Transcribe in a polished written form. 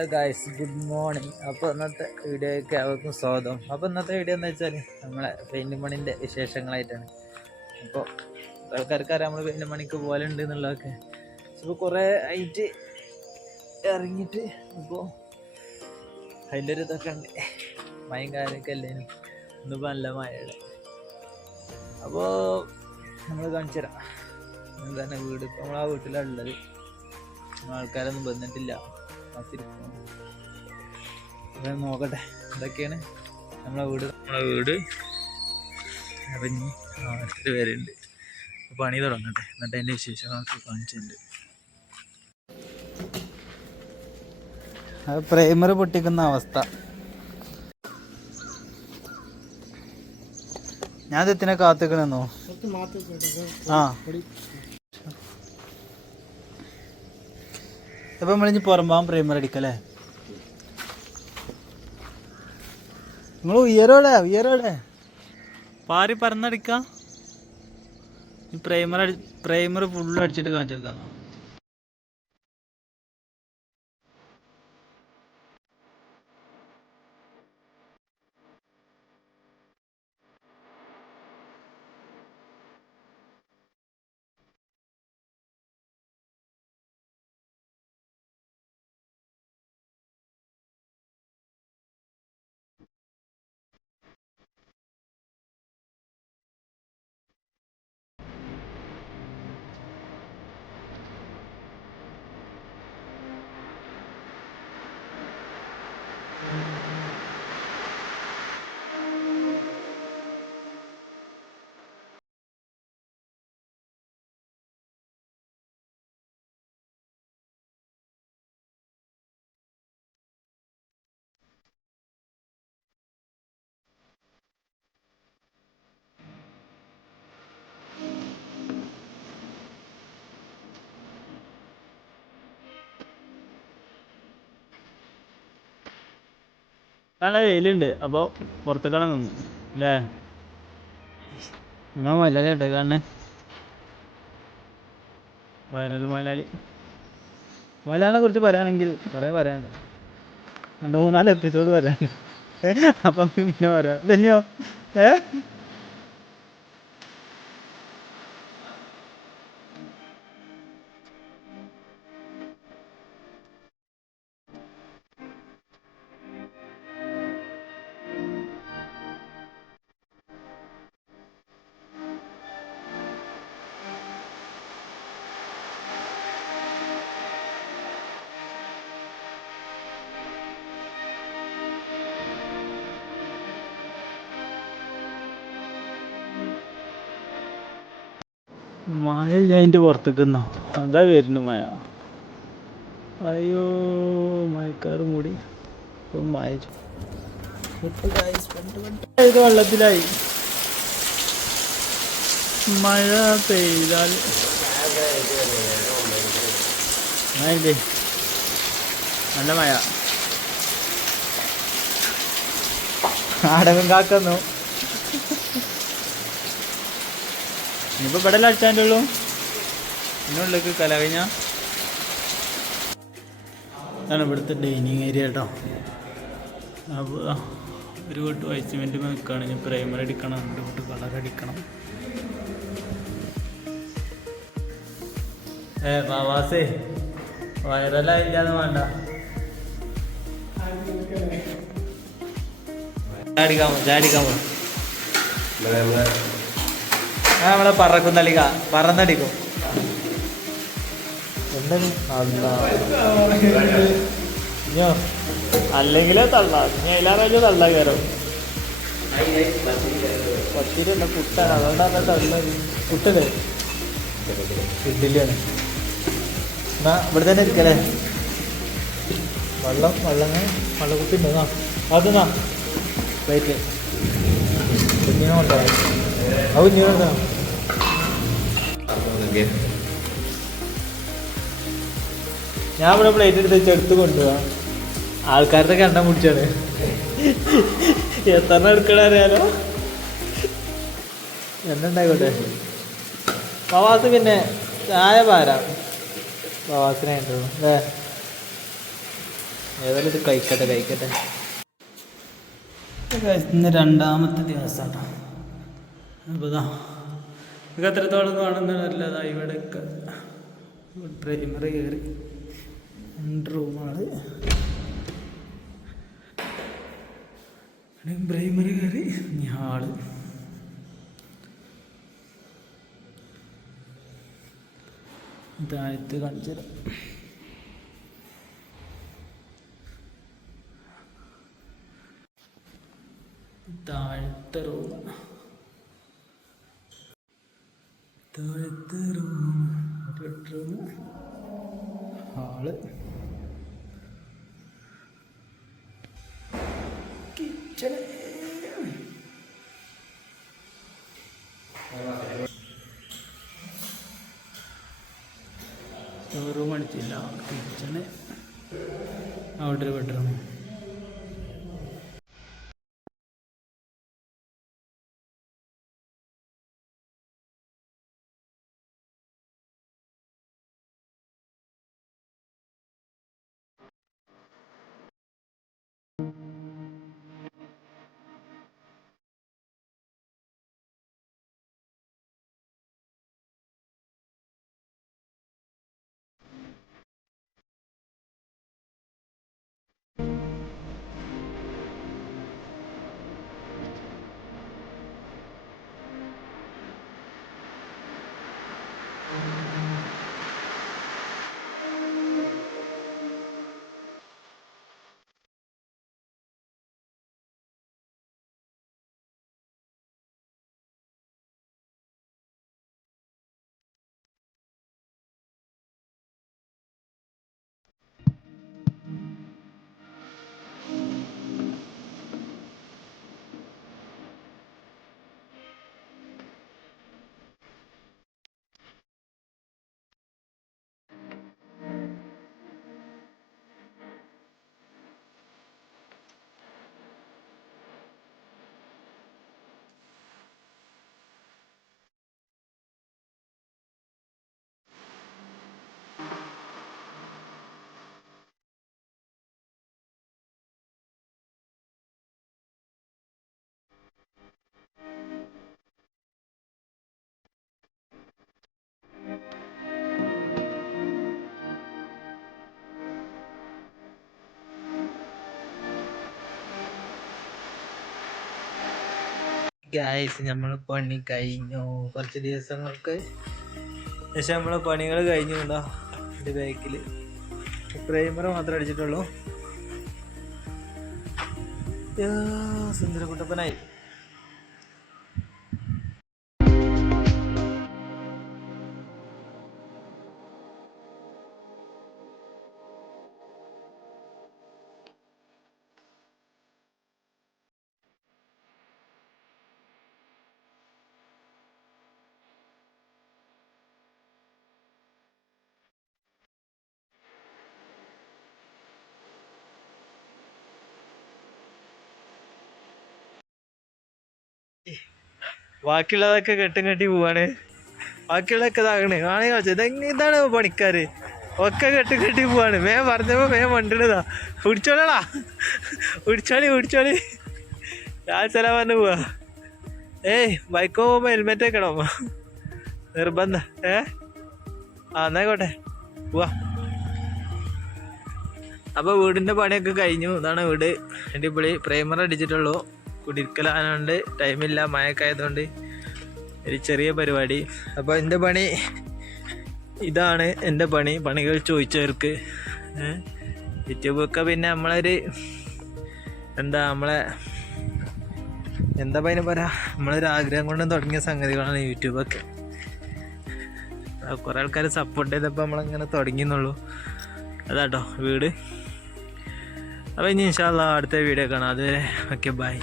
Hello guys, good morning. അപ്പോൾ ഇന്നത്തെ വീഡിയോയ്ക്ക് അവർക്കും സ്വാഗതം. അപ്പോൾ ഇന്നത്തെ വീഡിയോ എന്ന് വെച്ചാൽ നമ്മളെ പെയിൻറ്റിംഗ് പണിൻ്റെ വിശേഷങ്ങളായിട്ടാണ്. അപ്പോൾ ആൾക്കാർക്കറിയാം നമ്മൾ പെയിൻറ്റിംഗ് പണിക്ക് പോലുണ്ട് എന്നുള്ളതൊക്കെ. അപ്പോൾ കുറേ ആയിട്ട് ഇറങ്ങിയിട്ട് അപ്പോൾ അതിൻ്റെ ഒരു ഇതൊക്കെ ഉണ്ട്. മഴയും കാര്യമൊക്കെ അല്ലേനും ഇന്നിപ്പോൾ നല്ല മഴയുടെ. അപ്പോൾ നമ്മൾ കാണിച്ചു തരാം എന്താണ് വീട്. ഇപ്പോൾ നമ്മൾ ആ വീട്ടിലാണ് ഉള്ളത്. ആൾക്കാരൊന്നും വന്നിട്ടില്ല, നോക്കട്ടെ എന്തൊക്കെയാണ് നമ്മളെ വീട്. അപ്പം ഇനി അടുത്തൊരു പേരുണ്ട്. പണി തുടങ്ങട്ടെ, എന്നിട്ട് അതിൻ്റെ വിശേഷങ്ങളൊക്കെ കാണിച്ചിട്ടുണ്ട്. അത് പ്രൈമർ പൊട്ടിക്കുന്ന അവസ്ഥ. ഞാൻ ഇതിനെ കാത്തിക്കണെന്നോ. ആ ഇപ്പം നമ്മളിഞ്ഞ് പുറമ്പാൻ പ്രൈമർ അടിക്കല്ലേ. നിങ്ങൾ ഉയരോടെ പാറി പറന്നടിക്കാം. പ്രൈമർ ഫുള്ള് അടിച്ചിട്ട് കാണിച്ചെടുക്കാം. നല്ല വെയിലുണ്ട്, അപ്പോൾ പുറത്തേക്കാണ് നിന്ന് അല്ലേ. നിങ്ങൾ മലയാളി കേട്ടോ കാരണം മലയാളിനെ കുറിച്ച് പറയുകയാണെങ്കിൽ കുറേ പറയാനുണ്ട്. 2-3-4 എപ്പിസോഡ് പറയാനുണ്ട്. അപ്പം പിന്നെ പറയാം ധന്യോ. മഴ അതിൻ്റെ പുറത്തേക്കുന്നോ അതാ വരുന്നു മഴ. അയ്യോ മഴക്കാറ് മൂടി മഴ ഇത് വെള്ളത്തിലായി. മഴ പെയ്താൽ നല്ല മഴ. അടവും കാക്കുന്നു. ഇനിയിപ്പോൾ ഇവിടെ എല്ലാം അടിച്ചാൻ്റെ ഉള്ളൂ. ഇതിനുള്ളിലേക്ക് കല കഴിഞ്ഞാൽ അതാണ് ഇവിടുത്തെ ഡൈനിങ് ഏരിയ കേട്ടോ. അപ്പോൾ ഒരു കൂട്ട് വൈറ്റ് സിമെൻറ്റ് നിൽക്കുകയാണ്. ഇനി പ്രൈമർ അടിക്കണം, 2 കൂട്ട് കളർ അടിക്കണം. ബാവാസേ വൈറലായില്ലാതെ വേണ്ട ചാടിക്കാമോ. നമ്മളെ പറക്കുന്നളിക പറന്നടിക്കും. എന്താണ് അല്ലെങ്കിലേ തള്ള എല്ലാവരും തള്ള കയറും. പത്തിരല്ല പുട്ടാണ്, അതുകൊണ്ടാണ് തള്ള. പുട്ടല്ലേ ഇഡ്ഡലിയാണ്. എന്നാ ഇവിടെ തന്നെ ഇരിക്കല്ലേ. വെള്ളക്കുപ്പി ഉണ്ടോ അതെന്നാ പ്ലേറ്റ് കുഞ്ഞിനോണ്ടോ അത് കുഞ്ഞിനോണ്ടോ. ഞാൻ ഇവിടെ പ്ലേറ്റ് എടുത്ത് വെച്ചെടുത്ത് കൊണ്ടുപോവാ. ആൾക്കാരുടെ കണ്ണം മുടിച്ചാണ്. എത്ര എടുക്കണ അറിയാലോ. എന്തുണ്ടായിക്കോട്ടെ. പ്രവാസ് പിന്നെ ചായ പാരാ പ്രവാസിനായിട്ടുള്ളൂ അല്ലേ. ഏതായാലും ഇത് കഴിക്കട്ടെ. ഇന്ന് രണ്ടാമത്തെ ദിവസമാണ്. അപ്പോൾ ഇത് എത്രത്തോളം കാണുന്നതല്ല. ഇവിടെയൊക്കെ പ്രൈമറി കയറി 2 റൂമാണ്. പ്രൈമറി കയറി ഹാള്. താഴത്ത് കാണിച്ചു തരാം. താഴത്തെ room bedroom, hall, kitchen. Storeroom അടിച്ചില്ല. കിച്ചണ്, അവിടെ ഒരു ബെഡ്റൂം. ഗായ്സ്, നമ്മൾ പണി കഴിഞ്ഞു. കുറച്ച് ദിവസങ്ങൾക്ക് ശേഷം നമ്മളെ പണികൾ കഴിഞ്ഞു. കേട്ടോ, എൻ്റെ ബാക്കിൽ പ്രൈമർ മാത്രമേ അടിച്ചിട്ടുള്ളൂ. സുന്ദരക്കുട്ടപ്പനായി. ബാക്കിയുള്ളതൊക്കെ കെട്ടി പോവാണ്. ബാക്കിയുള്ളതൊക്കെ ഇതാകണേ ഇതാണ് പണിക്കാര് ഒക്കെ കെട്ടി പോവാണ്. മേം പറഞ്ഞപ്പോ മേം വണ്ടിടാ. പിടിച്ചോളി ഞാൻ സ്ഥലം പറഞ്ഞു പോവാ. ബൈക്ക് പോകുമ്പോ ഹെൽമെറ്റ് വെക്കണം, നിർബന്ധം. എന്നായിക്കോട്ടെ, പോവാ. അപ്പൊ വീടിന്റെ പണിയൊക്കെ കഴിഞ്ഞു. ഇതാണ് വീട്. അടിപൊളി. പ്രൈമർ അടിച്ചിട്ടുള്ളൂ. കുടിരിക്കലായതുകൊണ്ട് ടൈമില്ല, മഴയൊക്കെ ആയതുകൊണ്ട് ഒരു ചെറിയ പരിപാടി. അപ്പോൾ എൻ്റെ പണി ഇതാണ്. എൻ്റെ പണികൾ ചോദിച്ചവർക്ക് യൂട്യൂബൊക്കെ പിന്നെ നമ്മളൊരു എന്താ അതിന് പറയാ, നമ്മളൊരു ആഗ്രഹം കൊണ്ട് തുടങ്ങിയ സംഗതികളാണ് യൂട്യൂബൊക്കെ. കുറേ ആൾക്കാർ സപ്പോർട്ട് ചെയ്തപ്പോൾ നമ്മളിങ്ങനെ തുടങ്ങിയെന്നുള്ളൂ. അതാട്ടോ വീട്. അപ്പോൾ ഇനി ഇൻഷാ അല്ലാഹ് അടുത്ത വീഡിയോ കാണാം. അതുവരെ ഓക്കെ, ബൈ.